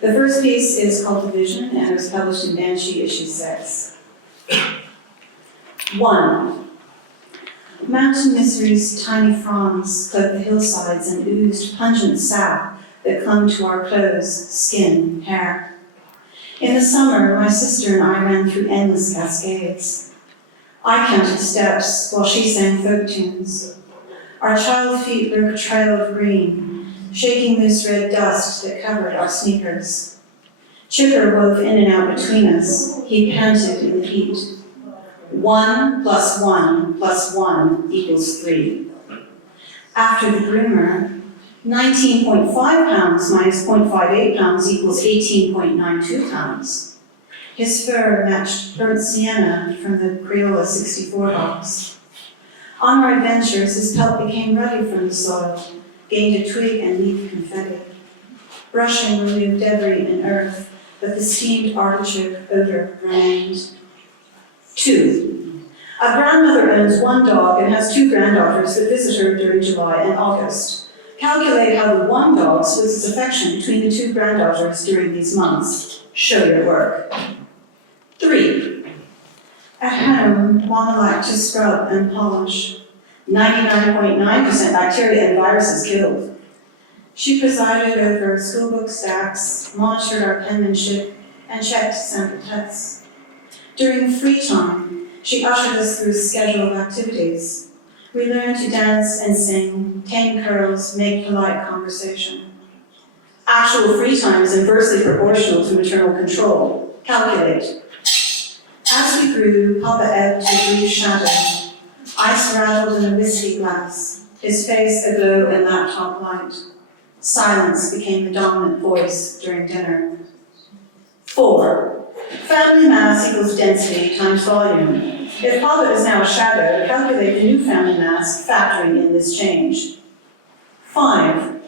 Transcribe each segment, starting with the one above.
The first piece is called Division, and it was published in Banshee, issue 6. 1. Mountain misery's tiny fronds cloaked the hillsides and oozed pungent sap that clung to our clothes, skin, hair. In the summer, my sister and I ran through endless cascades. I counted steps while she sang folk tunes. Our child feet broke a trail of green, shaking loose red dust that covered our sneakers. Chipper wove in and out between us. He panted in the heat. 1 + 1 + 1 = 3. After the groomer, 19.5 pounds minus 0.58 pounds equals 18.92 pounds. His fur matched burnt sienna from the Crayola 64 box. On our adventures, his pelt became ruddy from the soil, gained a twig and leaf confetti. Brushing removed debris and earth, but the steamed artichoke odor remained. 2. A grandmother owns 1 dog and has 2 granddaughters that visit her during July and August. Calculate how the 1 dog splits its affection between the 2 granddaughters during these months. Show your work. 3. At home, Mama liked to scrub and polish. 99.9% bacteria and viruses killed. She presided over schoolbook stacks, monitored our penmanship, and checked sample tests. During free time, she ushered us through a schedule of activities. We learned to dance and sing, tame curls, make polite conversation. Actual free time is inversely proportional to maternal control. Calculate. As we grew, Papa ebbed to a brief shadow. Ice rattled in a whiskey glass, his face aglow in laptop light. Silence became the dominant voice during dinner. 4. Family mass equals density times volume. If Papa is now a shadow, calculate the new family mass factoring in this change. 5.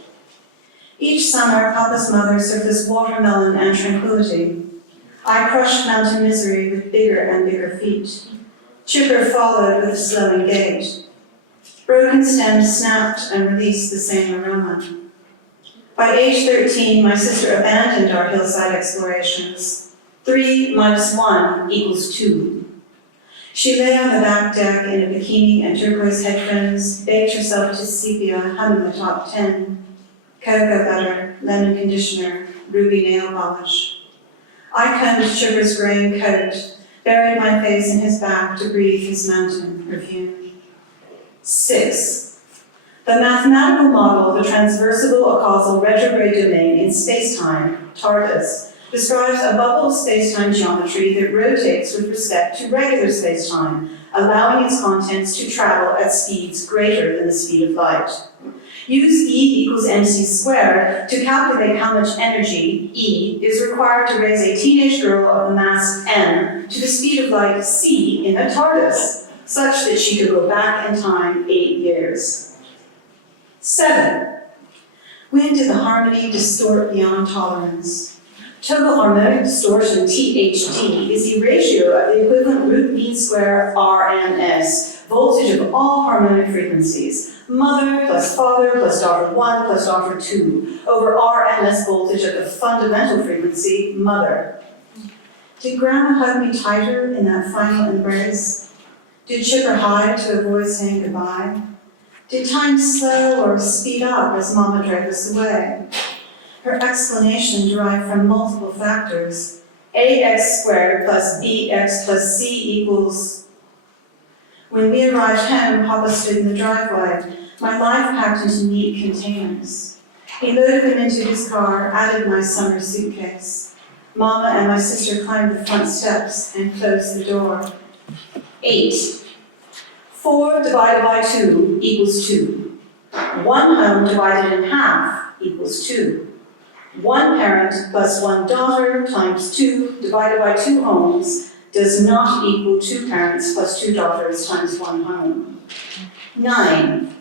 Each summer, Papa's mother served us watermelon and tranquility. I crushed mountain misery with bigger and bigger feet. Chipper followed with a slowing gait. Broken stems snapped and released the same aroma. By age 13, my sister abandoned our hillside explorations. 3 - 1 = 2. She lay on the back deck in a bikini and turquoise headphones, baked herself to sepia, humming the top 10. Cocoa butter, lemon conditioner, ruby nail polish. I combed Chipper's graying coat, buried my face in his back to breathe his mountain perfume. 6. The mathematical model of the transversible causal retrograde domain in spacetime, TARDIS, describes a bubble of spacetime geometry that rotates with respect to regular spacetime, allowing its contents to travel at speeds greater than the speed of light. Use E = mc squared to calculate how much energy, E, is required to raise a teenage girl of the mass m to the speed of light c in a TARDIS, such that she could go back in time 8 years. 7. When did the harmony distort beyond tolerance? Total harmonic distortion, THD, is the ratio of the equivalent root mean square RMS, voltage of all harmonic frequencies, mother plus father plus daughter 1 plus daughter 2, over RMS voltage of the fundamental frequency, mother. Did Grandma hug me tighter in that final embrace? Did Chipper hide to avoid saying goodbye? Did time slow or speed up as Mama drove us away? Her explanation derived from multiple factors. AX squared plus BX plus C equals... When we arrived home, Papa stood in the driveway, my life packed into neat containers. He loaded them into his car, added my summer suitcase. Mama and my sister climbed the front steps and closed the door. 8. 4 divided by 2 = 2. 1 home divided in half = 2. 1 parent plus 1 daughter times 2 divided by 2 homes does not equal 2 parents plus 2 daughters times 1 home. 9.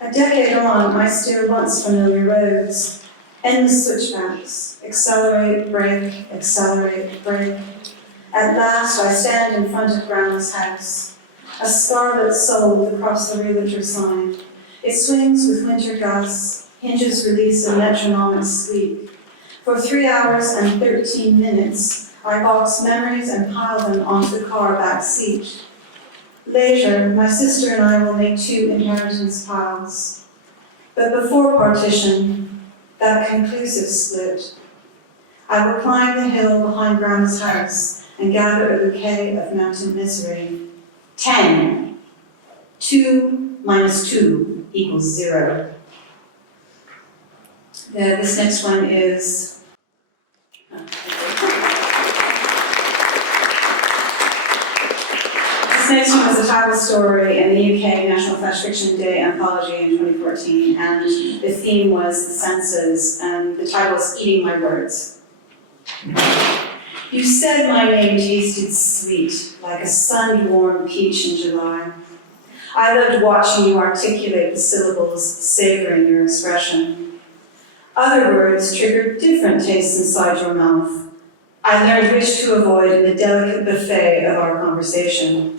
A decade on, I steer once familiar roads, endless switchbacks, accelerate, brake, accelerate, brake. At last, I stand in front of Grandma's house, a scarlet sold across the realtor sign. It swings with winter gusts, hinges release a metronomic squeak. For 3 hours and 13 minutes, I boxed memories and piled them onto the car back seat. Later, my sister and I will make 2 inheritance piles. But before partition, that conclusive split, I will climb the hill behind Grandma's house and gather a bouquet of mountain misery. 10. 2 minus 2 equals 0. This next one is... This next one is a title story in the UK National Flash Fiction Day Anthology in 2014, and the theme was the senses, and the title is Eating My Words. You said my name tasted sweet, like a sun-warmed peach in July. I loved watching you articulate the syllables, savoring your expression. Other words triggered different tastes inside your mouth. I learned which to avoid in the delicate buffet of our conversation.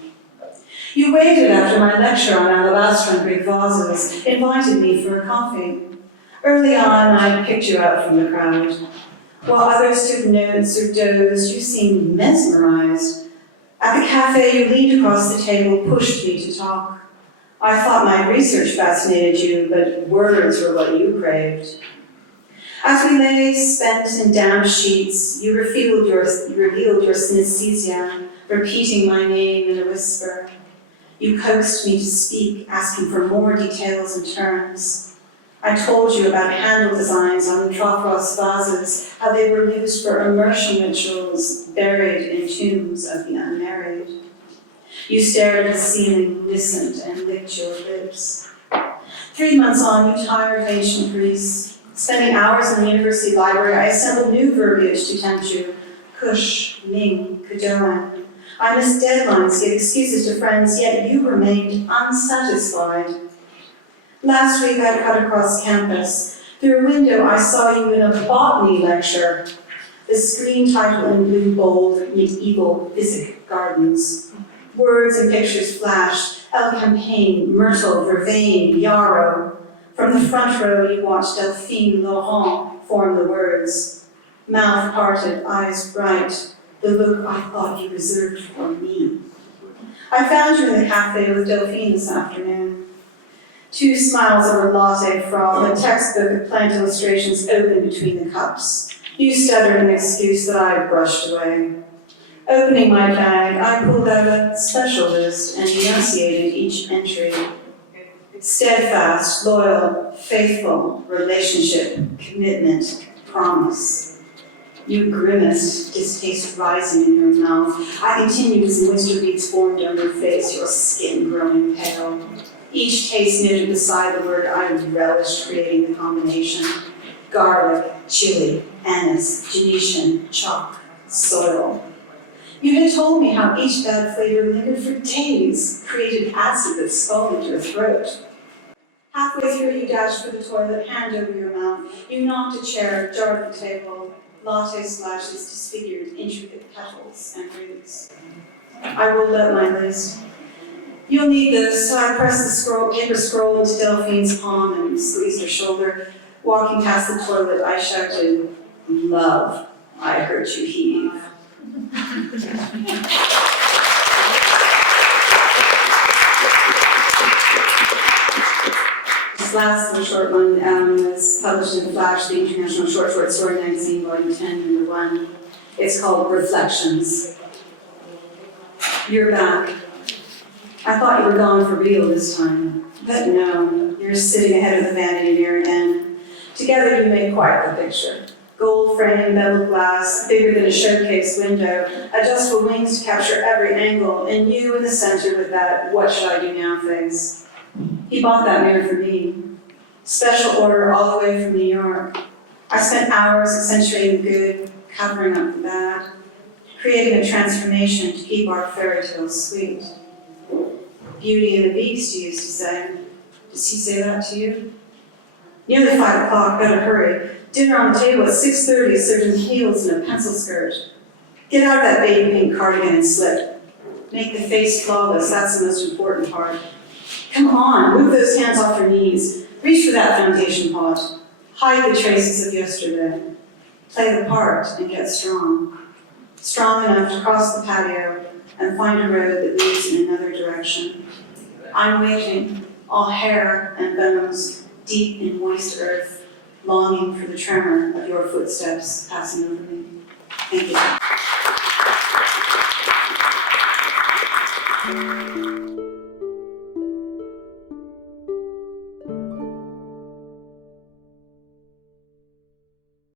You waited after my lecture on alabaster and Greek vases, invited me for a coffee. Early on, I picked you out from the crowd. While others took notes or dozed, you seemed mesmerized. At the cafe, you leaned across the table, pushed me to talk. I thought my research fascinated you, but words were what you craved. As we lay spent in damp sheets, you revealed your synaesthesia, repeating my name in a whisper. You coaxed me to speak, asking for more details and terms. I told you about handle designs on Trofros vases, how they were used for immersion rituals buried in tombs of the unmarried. You stared at the ceiling, listened, and licked your lips. 3 months on, you tired of ancient Greece. Spending hours in the university library, I assembled new verbiage to tempt you. Kush, Ming, Kudoan. I missed deadlines, gave excuses to friends, yet you remained unsatisfied. Last week I cut across campus. Through a window I saw you in a botany lecture. The screen title in blue bold, medieval physic gardens. Words and pictures flashed, Elecampane, myrtle, vervain, yarrow. From the front row you watched Delphine Laurent form the words. Mouth parted, eyes bright, the look I thought you reserved for me. I found you in the cafe with Delphine this afternoon. 2 smiles over latte froth, a textbook of plant illustrations open between the cups. You stuttered an excuse that I brushed away. Opening my bag, I pulled out a special list and enunciated each entry. Steadfast, loyal, faithful, relationship, commitment, promise. You grimaced, distaste rising in your mouth. I continued as moisture beads formed on your face, your skin growing pale. Each taste noted beside the word I relished creating the combination. Garlic, chili, anise, Genetian, chalk, soil. You had told me how each bad flavor lingered for days, created acid that scalded your throat. Halfway through, you dashed for the toilet, hand over your mouth. You knocked a chair, jarred the table. Latte splashes disfigured intricate petals and roots. I rolled out my list. You'll need this. So I pressed the paper scroll into Delphine's palm and squeezed her shoulder. Walking past the toilet, I shouted, "Love." I heard you heave. This last little short one was published in Flash, the International Short Story Magazine, Volume 10, Number 1. It's called Reflections. You're back. I thought you were gone for real this time, but no, you're sitting ahead of the vanity mirror again. Together you make quite the picture. Gold frame, beveled glass, bigger than a showcase window, adjustable wings to capture every angle, and you in the center with that "what should I do now" face. He bought that mirror for me. Special order all the way from New York. I spent hours accentuating the good, covering up the bad, creating a transformation to keep our fairy tales sweet. Beauty and the Beast, you used to say. Does he say that to you? Nearly 5 o'clock, better hurry. Dinner on the table at 6:30, served in heels and a pencil skirt. Get out of that baby pink cardigan and slip. Make the face flawless, that's the most important part. Come on, move those hands off your knees. Reach for that foundation pot. Hide the traces of yesterday. Play the part and get strong. Strong enough to cross the patio and find a road that leads in another direction. I'm waiting, all hair and bones, deep in moist earth, longing for the tremor of your footsteps passing over me. Thank you.